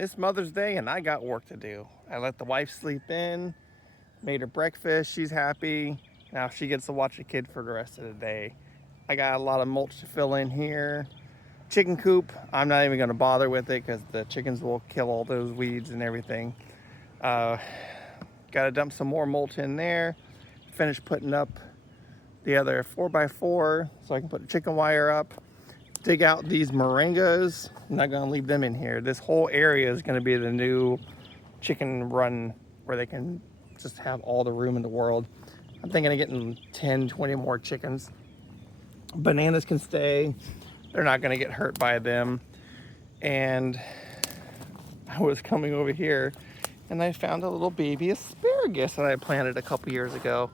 It's Mother's Day and I got work to do. I let the wife sleep in, made her breakfast, she's happy. Now she gets to watch the kid for the rest of the day. I got a lot of mulch to fill in here. Chicken coop, I'm not even gonna bother with it because the chickens will kill all those weeds and everything. Gotta dump some more mulch in there. Finish putting up the other 4x4 so I can put the chicken wire up. Dig out these moringas. I'm not gonna leave them in here. This whole area is gonna be the new chicken run where they can just have all the room in the world. I'm thinking of getting 10, 20 more chickens. Bananas can stay. They're not gonna get hurt by them. And I was coming over here and I found a little baby asparagus that I planted a couple years ago.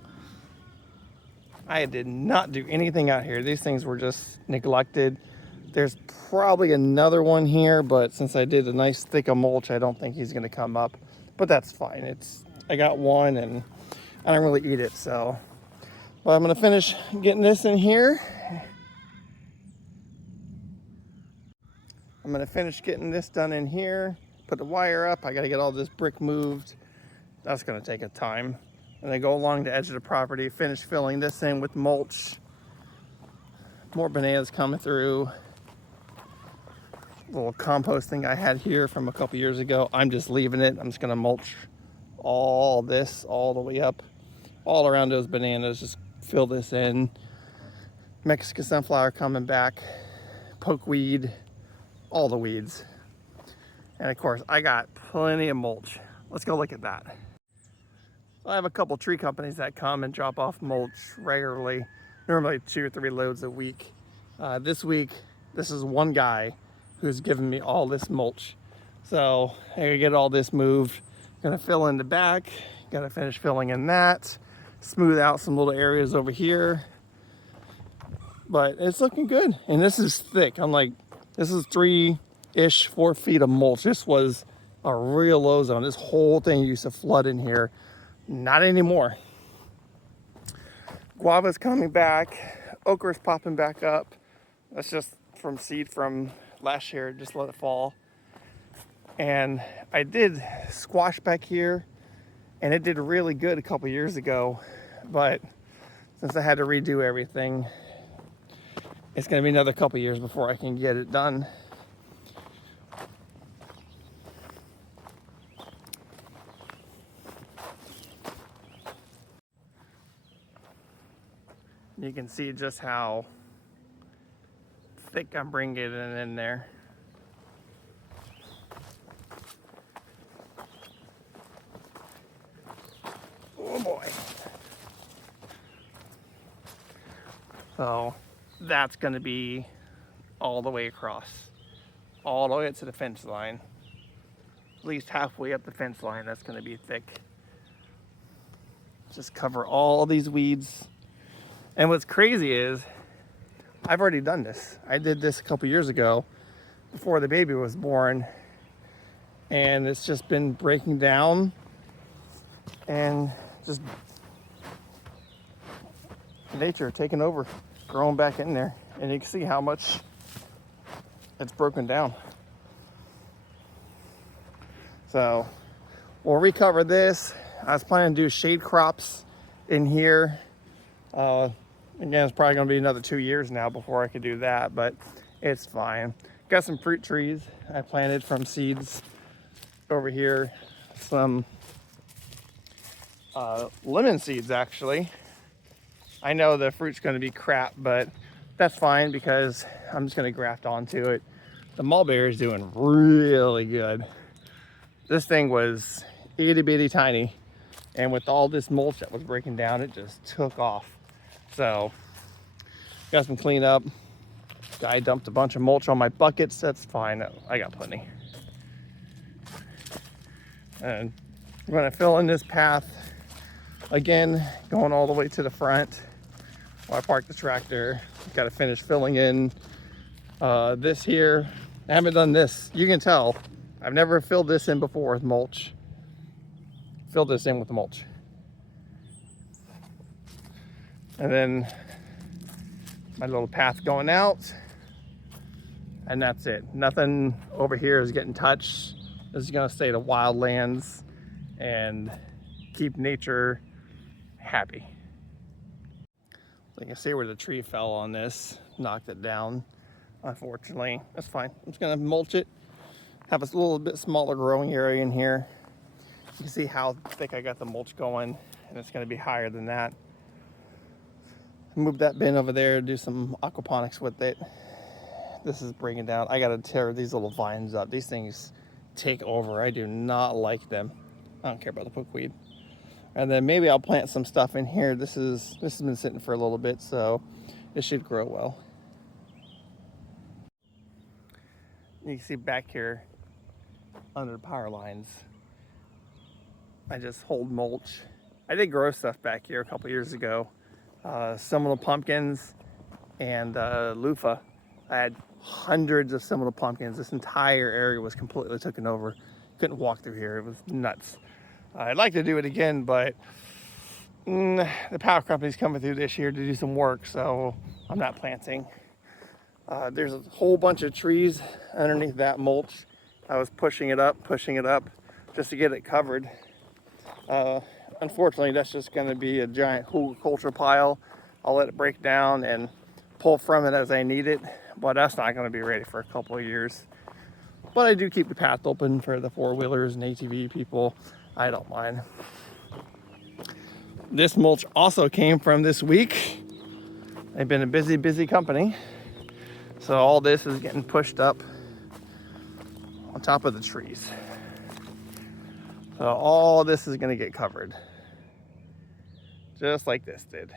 I did not do anything out here. These things were just neglected. There's probably another one here, but since I did a nice thick of mulch, I don't think he's gonna come up, but that's fine. I got one and I don't really eat it, so. But I'm gonna finish getting this in here. I'm gonna finish getting this done in here, put the wire up. I gotta get all this brick moved. That's gonna take a time. And then go along the edge of the property, finish filling this in with mulch. More bananas coming through. Little compost thing I had here from a couple years ago. I'm just leaving it. I'm just gonna mulch all this all the way up, all around those bananas. Just fill this in. Mexican sunflower coming back, pokeweed, all the weeds. And of course, I got plenty of mulch. Let's go look at that. I have a couple tree companies that come and drop off mulch regularly, normally 2 or 3 loads a week. This week, this is one guy who's giving me all this mulch. So I gotta get all this moved. Gonna fill in the back, gotta finish filling in that, smooth out some little areas over here. But it's looking good. And this is thick. This is 3-ish, 4 feet of mulch. This was a real low zone. This whole thing used to flood in here. Not anymore. Guava's coming back. Okra's popping back up. That's just from seed from last year. Just let it fall. And I did squash back here, and it did really good a couple years ago. But since I had to redo everything, it's going to be another couple years before I can get it done. You can see just how thick I'm bringing it in there. Oh boy. So that's going to be all the way across, all the way up to the fence line. At least halfway up the fence line, that's going to be thick. Just cover all these weeds. And what's crazy is I've already done this. I did this a couple years ago before the baby was born, and it's just been breaking down and just nature taking over, growing back in there. And you can see how much it's broken down. So we'll recover this. I was planning to do shade crops in here. Again, it's probably going to be another 2 years now before I could do that, but it's fine. Got some fruit trees I planted from seeds over here. Some lemon seeds, actually. I know the fruit's going to be crap, but that's fine because I'm just going to graft onto it. The mulberry is doing really good. This thing was itty bitty tiny, and with all this mulch that was breaking down, it just took off. So got some cleanup. Guy dumped a bunch of mulch on my buckets. That's fine. I got plenty. And I'm going to fill in this path again, going all the way to the front. While I park the tractor, got to finish filling in this here. I haven't done this. You can tell I've never filled this in before with mulch. Fill this in with mulch. And then my little path going out, and that's it. Nothing over here is getting touched. This is gonna stay to wildlands and keep nature happy. You can see where the tree fell on this, knocked it down. Unfortunately, that's fine. I'm just gonna mulch it, have a little bit smaller growing area in here. You can see how thick I got the mulch going, and it's gonna be higher than that. Move that bin over there, do some aquaponics with it. This is bringing down, I gotta tear these little vines up. These things take over. I do not like them. I don't care about the pokeweed. And then maybe I'll plant some stuff in here. This has been sitting for a little bit, so it should grow well. You can see back here under the power lines, I just hold mulch. I did grow stuff back here a couple years ago. Seminole pumpkins and loofah. I had hundreds of Seminole pumpkins. This entire area was completely taken over. Couldn't walk through here. It was nuts. I'd like to do it again, but the power company's coming through this year to do some work, so I'm not planting. There's a whole bunch of trees underneath that mulch. I was pushing it up just to get it covered. Unfortunately, that's just going to be a giant horticulture pile. I'll let it break down and pull from it as I need it, but that's not going to be ready for a couple of years. But I do keep the path open for the four-wheelers and ATV people. I don't mind. This mulch also came from this week. They've been a busy company. So all this is getting pushed up on top of the trees. So all this is gonna get covered. Just like this did.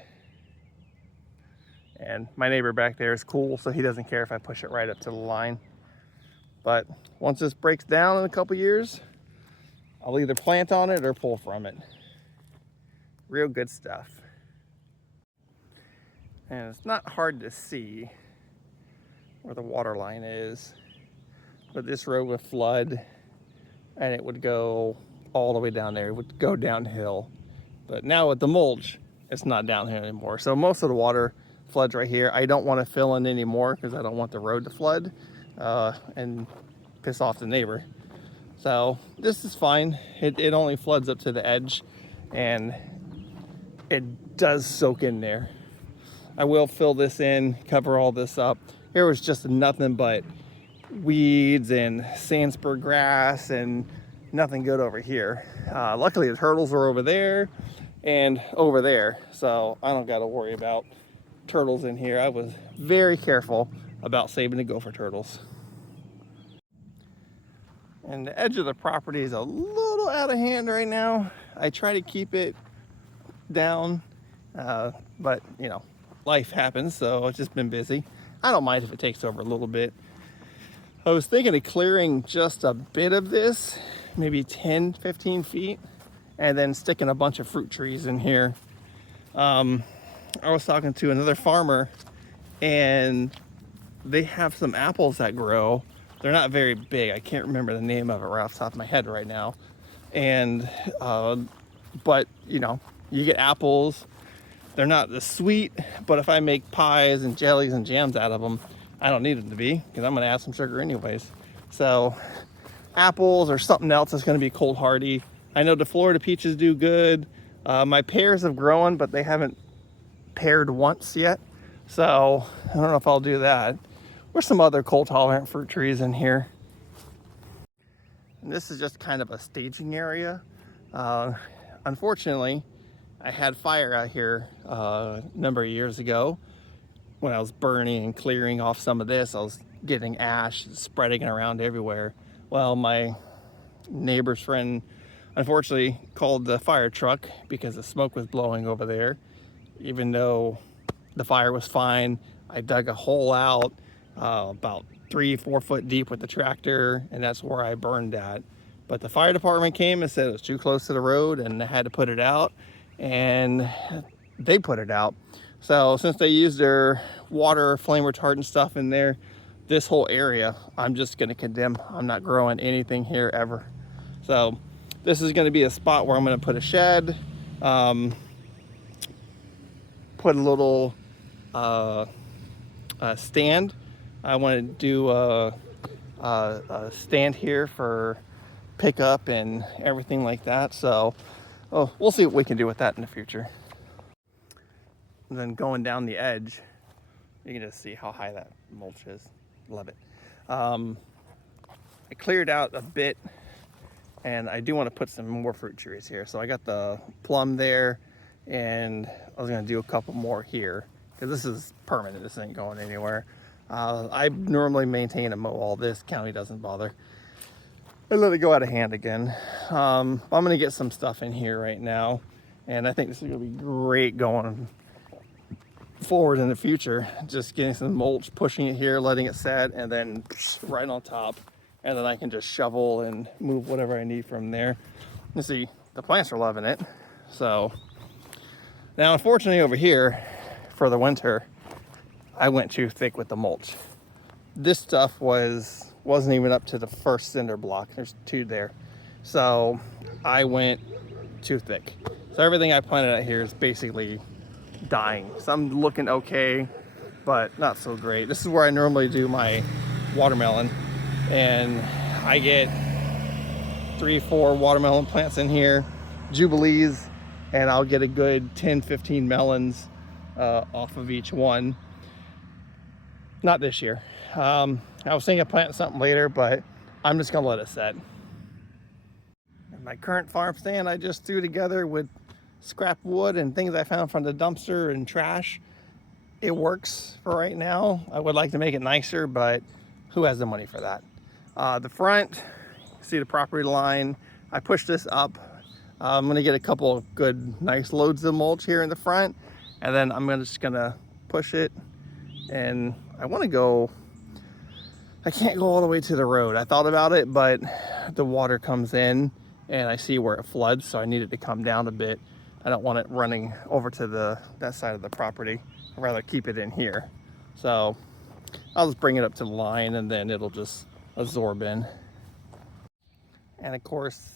And my neighbor back there is cool, so he doesn't care if I push it right up to the line. But once this breaks down in a couple years, I'll either plant on it or pull from it. Real good stuff. And it's not hard to see where the water line is, but this road would flood and it would go all the way down there. It would go downhill. But now with the mulch, it's not downhill anymore. So most of the water floods right here. I don't want to fill in anymore because I don't want the road to flood and piss off the neighbor. So this is fine. It only floods up to the edge and it does soak in there. I will fill this in, cover all this up. Here was just nothing but weeds and sandspur grass and nothing good over here. Luckily the turtles are over there and over there, so I don't got to worry about turtles in here. I was very careful about saving the gopher turtles. And the edge of the property is a little out of hand right now. I try to keep it down, but you know, life happens, so it's just been busy. I don't mind if it takes over a little bit. I was thinking of clearing just a bit of this, maybe 10, 15 feet, and then sticking a bunch of fruit trees in here. I was talking to another farmer, and they have some apples that grow. They're not very big. I can't remember the name of it right off the top of my head right now. And, but you know, you get apples. They're not as sweet, but if I make pies and jellies and jams out of them, I don't need them to be, because I'm gonna add some sugar anyways. So apples or something else that's gonna be cold hardy. I know the Florida peaches do good. My pears have grown, but they haven't paired once yet. So I don't know if I'll do that. There's some other cold tolerant fruit trees in here. And this is just kind of a staging area. Unfortunately, I had fire out here a number of years ago. When I was burning and clearing off some of this, I was getting ash spreading around everywhere. Well, my neighbor's friend unfortunately called the fire truck because the smoke was blowing over there. Even though the fire was fine, I dug a hole out about 3-4 foot deep with the tractor, and that's where I burned at. But the fire department came and said it was too close to the road and they had to put it out, and they put it out. So since they used their water flame retardant stuff in there, this whole area I'm just going to condemn. I'm not growing anything here ever. So this is going to be a spot where I'm going to put a shed, put a little stand. I want to do a stand here for pick up and everything like that. So we'll see what we can do with that in the future. And then going down the edge, you can just see how high that mulch is. Love it. I cleared out a bit, and I do want to put some more fruit trees here. So I got the plum there, and I was going to do a couple more here because this is permanent. This ain't going anywhere. I normally maintain and mow all this. County doesn't bother. I let it go out of hand again. I'm going to get some stuff in here right now, and I think this is going to be great going forward in the future. Just getting some mulch, pushing it here, letting it set, and then right on top, and then I can just shovel and move whatever I need from there. You see, the plants are loving it. So now, unfortunately, over here for the winter, I went too thick with the mulch. This stuff wasn't even up to the first cinder block. There's 2 there. So I went too thick. So everything I planted out here is basically dying. Some looking okay, but not so great. This is where I normally do my watermelon, and I get 3-4 watermelon plants in here, Jubilees, and I'll get a good 10-15 melons off of each one. Not this year. I was thinking of planting something later, but I'm just gonna let it set. And my current farm stand I just threw together with scrap wood and things I found from the dumpster and trash. It works for right now. I would like to make it nicer, but who has the money for that? The front, see the property line. I pushed this up. I'm gonna get a couple of good, nice loads of mulch here in the front, and then I'm just gonna push it. And I want to go. I can't go all the way to the road. I thought about it, but the water comes in, and I see where it floods, so I need it to come down a bit. I don't want it running over to that side of the property. I'd rather keep it in here. So I'll just bring it up to the line, and then it'll just absorb in. And of course,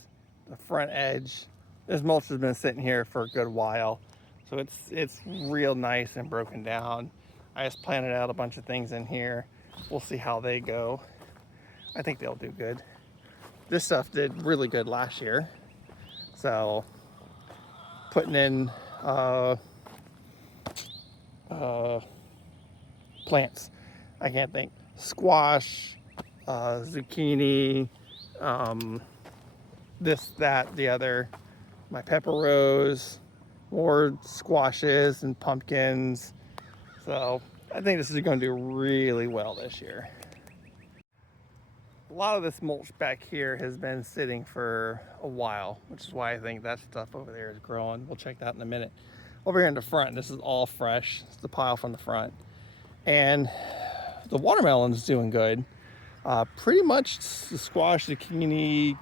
the front edge, this mulch has been sitting here for a good while, so it's real nice and broken down. I just planted out a bunch of things in here. We'll see how they go. I think they'll do good. This stuff did really good last year. So putting in plants, I can't think. Squash, zucchini, this, that, the other. My pepper rose, more squashes and pumpkins. So I think this is going to do really well this year. A lot of this mulch back here has been sitting for a while, which is why I think that stuff over there is growing. We'll check that in a minute. Over here in the front, this is all fresh. It's the pile from the front. And the watermelon's doing good. Pretty much the squash, zucchini,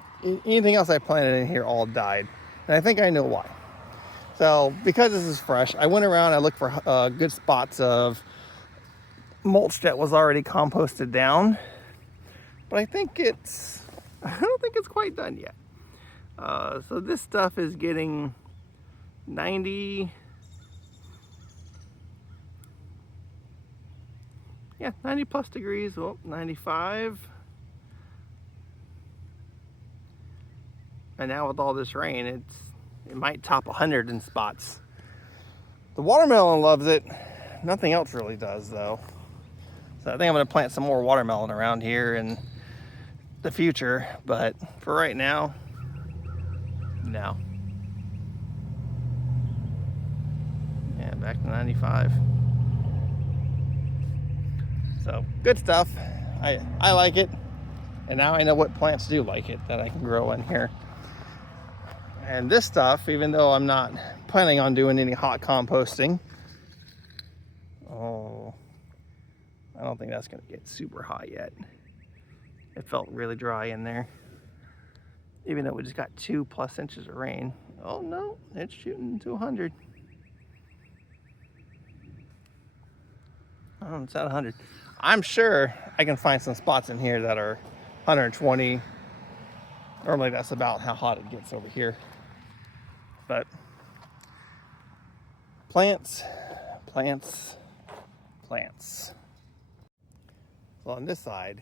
anything else I planted in here all died. And I think I know why. So because this is fresh, I went around, I looked for good spots of mulch that was already composted down, but I don't think it's quite done yet. So this stuff is getting 90 plus degrees, well, 95. And now with all this rain, it might top 100 in spots. The watermelon loves it. Nothing else really does, though. So I think I'm going to plant some more watermelon around here in the future, but for right now, no. Yeah, back to 95. So good stuff. I like it, and now I know what plants do like it that I can grow in here. And this stuff, even though I'm not planning on doing any hot composting, I don't think that's going to get super hot yet. It felt really dry in there, even though we just got 2+ inches of rain. Oh no, it's shooting to 100. Oh, it's at 100. I'm sure I can find some spots in here that are 120. Normally that's about how hot it gets over here. But plants. So on this side,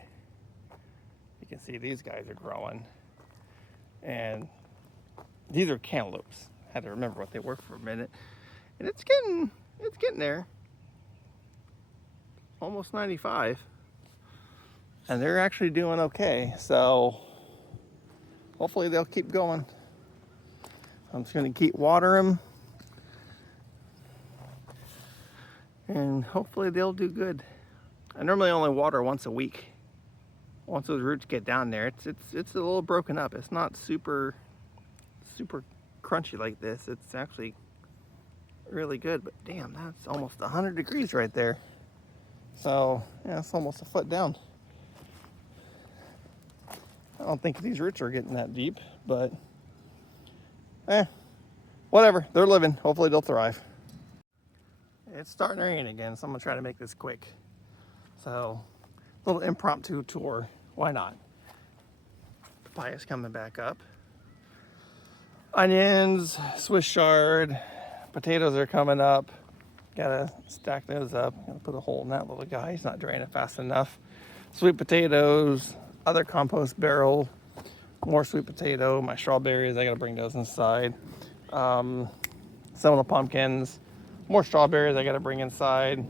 you can see these guys are growing. And these are cantaloupes. I had to remember what they were for a minute. And it's getting there. Almost 95. And they're actually doing okay. So hopefully they'll keep going. I'm just gonna keep watering them. And hopefully they'll do good. I normally only water once a week. Once those roots get down there, it's a little broken up. It's not super crunchy like this. It's actually really good, but damn, that's almost 100 degrees right there. So yeah, it's almost a foot down. I don't think these roots are getting that deep, but whatever. They're living. Hopefully they'll thrive. It's starting to rain again, so I'm gonna try to make this quick. So, a little impromptu tour. Why not? Papayas coming back up. Onions, Swiss chard, potatoes are coming up. Gotta stack those up. Gotta put a hole in that little guy. He's not draining fast enough. Sweet potatoes, other compost barrel, more sweet potato. My strawberries, I gotta bring those inside. Some of the pumpkins, more strawberries I gotta bring inside.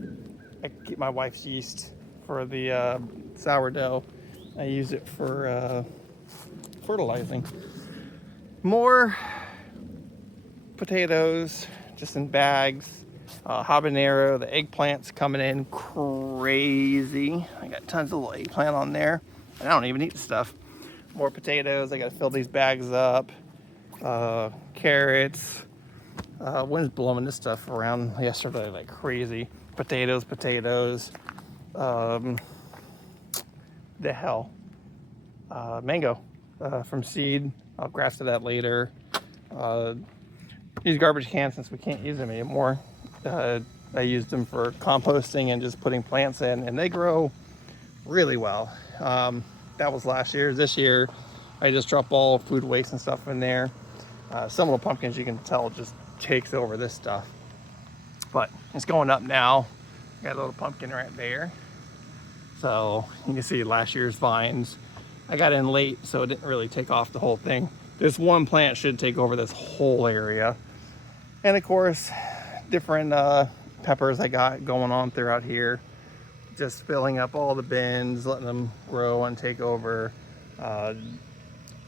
I keep my wife's yeast for the sourdough. I use it for fertilizing. More potatoes, just in bags. Habanero, the eggplant's coming in crazy. I got tons of little eggplant on there. And I don't even eat the stuff. More potatoes, I gotta fill these bags up. Carrots. Wind's blowing this stuff around yesterday like crazy. Potatoes. The hell. Mango from seed. I'll graft to that later. These garbage cans, since we can't use them anymore, I used them for composting and just putting plants in, and they grow really well. That was last year. This year, I just drop all food waste and stuff in there. Some of the pumpkins, you can tell, just takes over this stuff. But it's going up now. Got a little pumpkin right there. So you can see last year's vines. I got in late, so it didn't really take off the whole thing. This one plant should take over this whole area. And of course, different peppers I got going on throughout here. Just filling up all the bins, letting them grow and take over.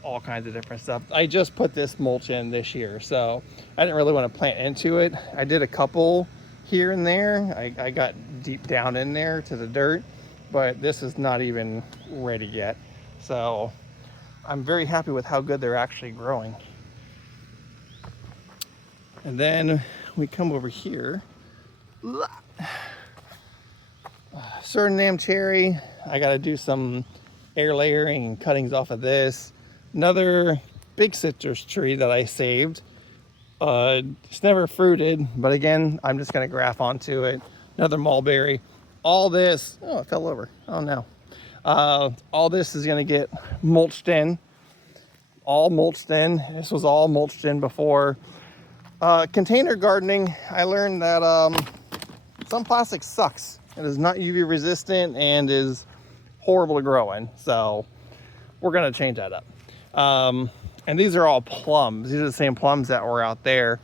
All kinds of different stuff. I just put this mulch in this year, so I didn't really want to plant into it. I did a couple here and there. I got deep down in there to the dirt, but this is not even ready yet. So I'm very happy with how good they're actually growing. And then we come over here. Suriname cherry. I got to do some air layering and cuttings off of this. Another big citrus tree that I saved. It's never fruited, but again, I'm just going to graft onto it. Another mulberry. All this, oh, it fell over. Oh no. All this is going to get mulched in. All mulched in. This was all mulched in before. Container gardening, I learned that some plastic sucks. It is not UV resistant and is horrible to grow in. So we're going to change that up. And these are all plums. These are the same plums that were out there.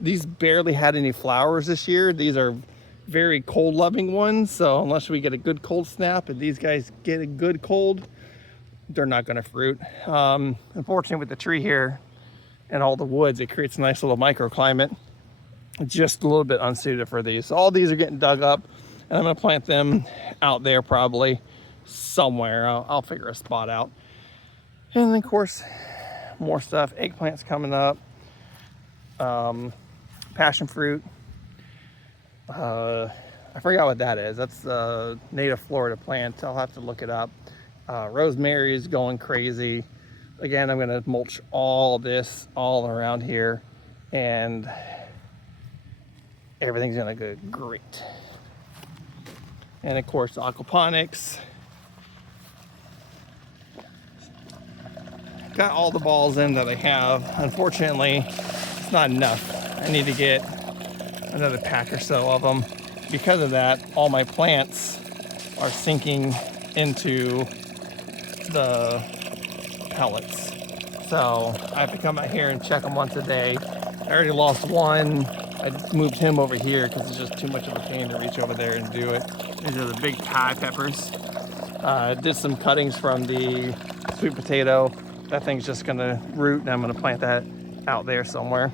These barely had any flowers this year. These are very cold loving ones. So unless we get a good cold snap and these guys get a good cold, they're not going to fruit. Unfortunately, with the tree here and all the woods, it creates a nice little microclimate. Just a little bit unsuited for these. So all these are getting dug up, and I'm going to plant them out there probably somewhere. I'll figure a spot out. And then, of course, more stuff. Eggplant's coming up. Passion fruit. I forgot what that is. That's a native Florida plant. I'll have to look it up. Rosemary is going crazy. Again, I'm going to mulch all this all around here, and everything's going to go great. And of course, aquaponics. Got all the balls in that I have. Unfortunately, it's not enough. I need to get another pack or so of them. Because of that, all my plants are sinking into the pellets. So I have to come out here and check them once a day. I already lost one. I moved him over here because it's just too much of a pain to reach over there and do it. These are the big Thai peppers. Did some cuttings from the sweet potato. That thing's just gonna root, and I'm gonna plant that out there somewhere.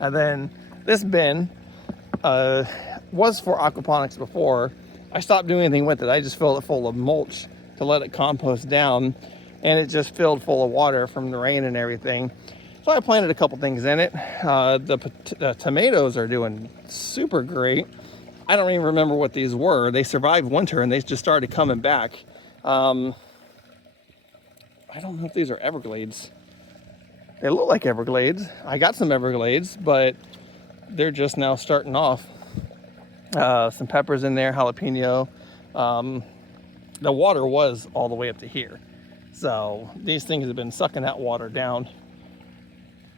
And then this bin was for aquaponics before. I stopped doing anything with it. I just filled it full of mulch to let it compost down, and it just filled full of water from the rain and everything. So I planted a couple things in it. The tomatoes are doing super great. I don't even remember what these were. They survived winter and they just started coming back. I don't know if these are Everglades. They look like Everglades. I got some Everglades, but they're just now starting off. Some peppers in there, jalapeno. The water was all the way up to here. So these things have been sucking that water down.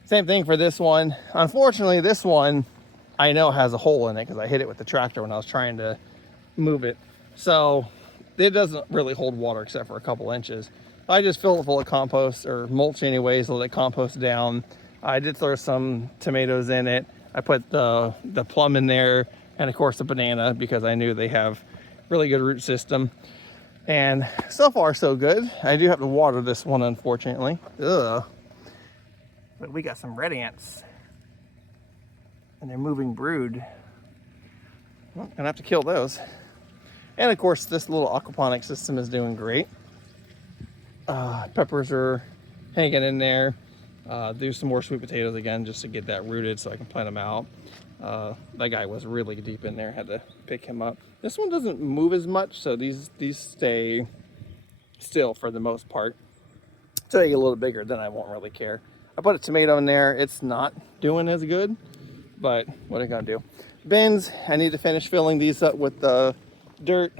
Same thing for this one. Unfortunately, this one I know has a hole in it because I hit it with the tractor when I was trying to move it. So it doesn't really hold water except for a couple inches. I just filled it full of compost, or mulch anyways, let it compost down. I did throw some tomatoes in it. I put the plum in there, and of course the banana, because I knew they have really good root system. And so far so good. I do have to water this one, unfortunately. Ugh. But we got some red ants, and they're moving brood. Well, gonna have to kill those. And of course this little aquaponic system is doing great. Peppers are hanging in there. Do some more sweet potatoes again just to get that rooted so I can plant them out. That guy was really deep in there, had to pick him up. This one doesn't move as much, so these stay still for the most part. Until they get a little bigger, then I won't really care. I put a tomato in there. It's not doing as good, but what are you gonna do? Bins, I need to finish filling these up with the dirt.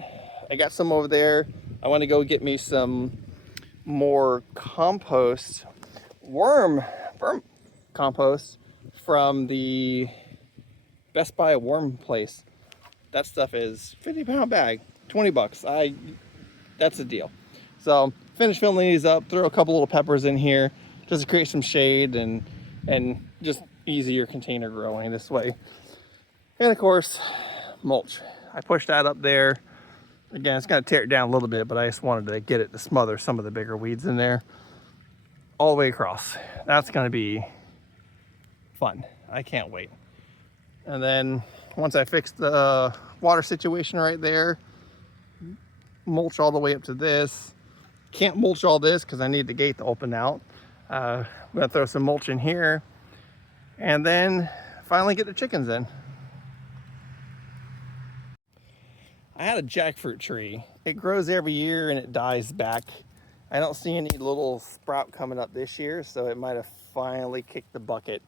I got some over there. I want to go get me some more compost, worm compost from the Best Buy worm place. That stuff is 50-pound bag, 20 bucks. That's a deal. So finish filling these up, throw a couple little peppers in here just to create some shade and just easier container growing this way. And of course, mulch. I pushed that up there. Again, it's gonna tear it down a little bit, but I just wanted to get it to smother some of the bigger weeds in there all the way across. That's gonna be fun. I can't wait. And then once I fix the water situation right there, mulch all the way up to this. Can't mulch all this because I need the gate to open out. I'm gonna throw some mulch in here and then finally get the chickens in. I had a jackfruit tree. It grows every year and it dies back. I don't see any little sprout coming up this year, so it might have finally kicked the bucket.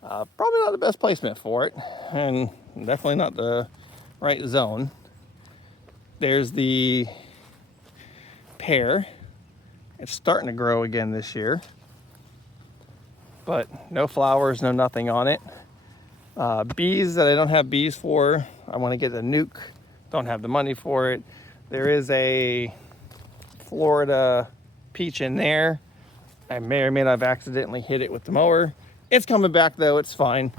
Probably not the best placement for it, and definitely not the right zone. There's the pear. It's starting to grow again this year, but no flowers, no nothing on it. Bees that I don't have bees for. I want to get a nuke. Don't have the money for it. There is a Florida peach in there. I may or may not have accidentally hit it with the mower. It's coming back though, it's fine.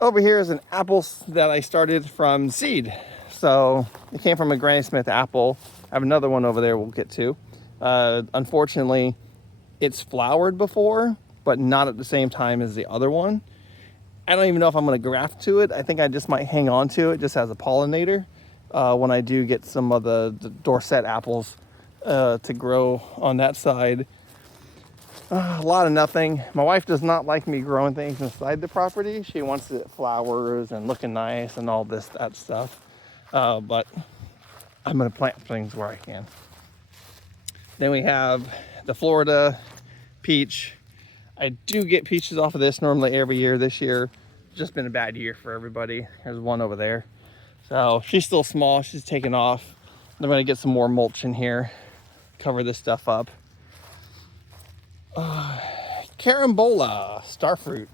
Over here is an apple that I started from seed. So it came from a Granny Smith apple. I have another one over there we'll get to. Unfortunately, it's flowered before, but not at the same time as the other one. I don't even know if I'm gonna graft to it. I think I just might hang on to it just as a pollinator when I do get some of the Dorset apples to grow on that side. A lot of nothing. My wife does not like me growing things inside the property. She wants it flowers and looking nice and all that stuff. But I'm gonna plant things where I can. Then we have the Florida peach. I do get peaches off of this normally every year. This year, just been a bad year for everybody. There's one over there. So she's still small, she's taking off. I'm gonna get some more mulch in here, cover this stuff up. Carambola, starfruit.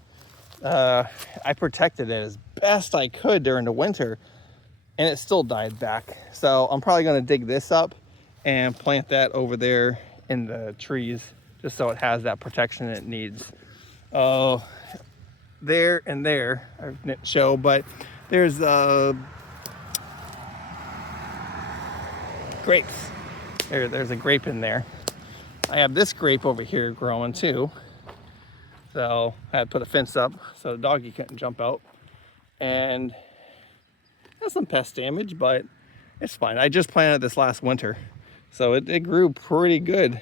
I protected it as best I could during the winter and it still died back. So I'm probably gonna dig this up and plant that over there in the trees just so it has that protection it needs. There and there, I didn't show, but there's grapes. There's a grape in there. I have this grape over here growing too. So I had to put a fence up so the doggy couldn't jump out. And has some pest damage, but it's fine. I just planted this last winter. So it grew pretty good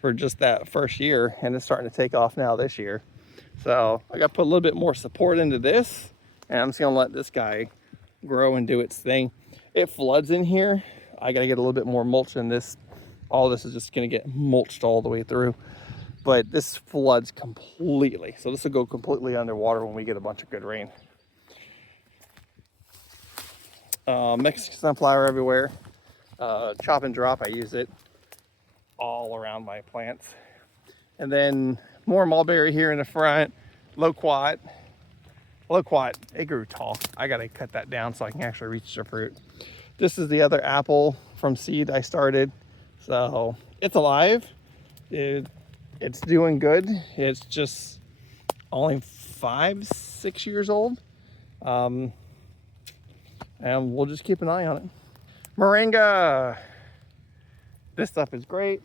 for just that first year, and it's starting to take off now this year. So I got to put a little bit more support into this, and I'm just gonna let this guy grow and do its thing. It floods in here. I got to get a little bit more mulch in this. All this is just gonna get mulched all the way through, but this floods completely. So this will go completely underwater when we get a bunch of good rain. Mexican sunflower everywhere. Chop and drop, I use it all around my plants. And then more mulberry here in the front. Loquat, it grew tall. I gotta cut that down so I can actually reach the fruit. This is the other apple from seed I started. So it's alive. It's doing good. It's just only 5-6 years old. And we'll just keep an eye on it. Moringa. This stuff is great.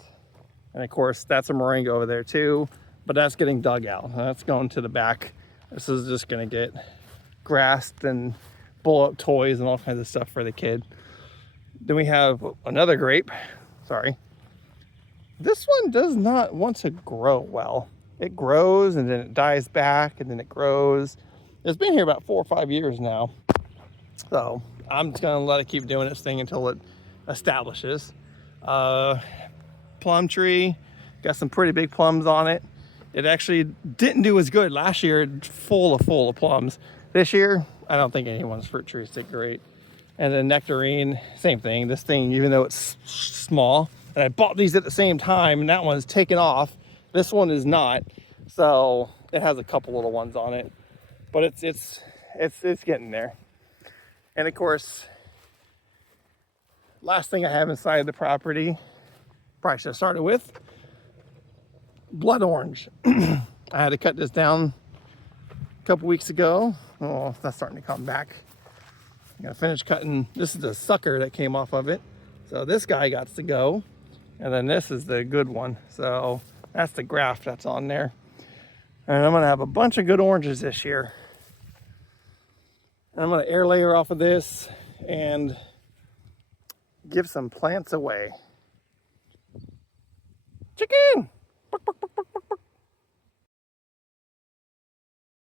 And of course, that's a moringa over there too, but that's getting dug out. That's going to the back. This is just gonna get grassed and blow up toys and all kinds of stuff for the kid. Then we have another grape. Sorry. This one does not want to grow well. It grows and then it dies back and then it grows. It's been here about 4 or 5 years now. So I'm just gonna let it keep doing its thing until it establishes. Plum tree, got some pretty big plums on it. It actually didn't do as good last year, full of plums. This year, I don't think anyone's fruit trees did great. And then nectarine, same thing. This thing, even though it's small, and I bought these at the same time, and that one's taken off. This one is not. So it has a couple little ones on it, but it's getting there. And of course, last thing I have inside the property, probably should have started with blood orange. I had to cut this down a couple weeks ago. Oh, that's starting to come back. I'm gonna finish cutting. This is the sucker that came off of it. So this guy got to go. And then this is the good one. So that's the graft that's on there. And I'm gonna have a bunch of good oranges this year. And I'm gonna air layer off of this and give some plants away. Chicken!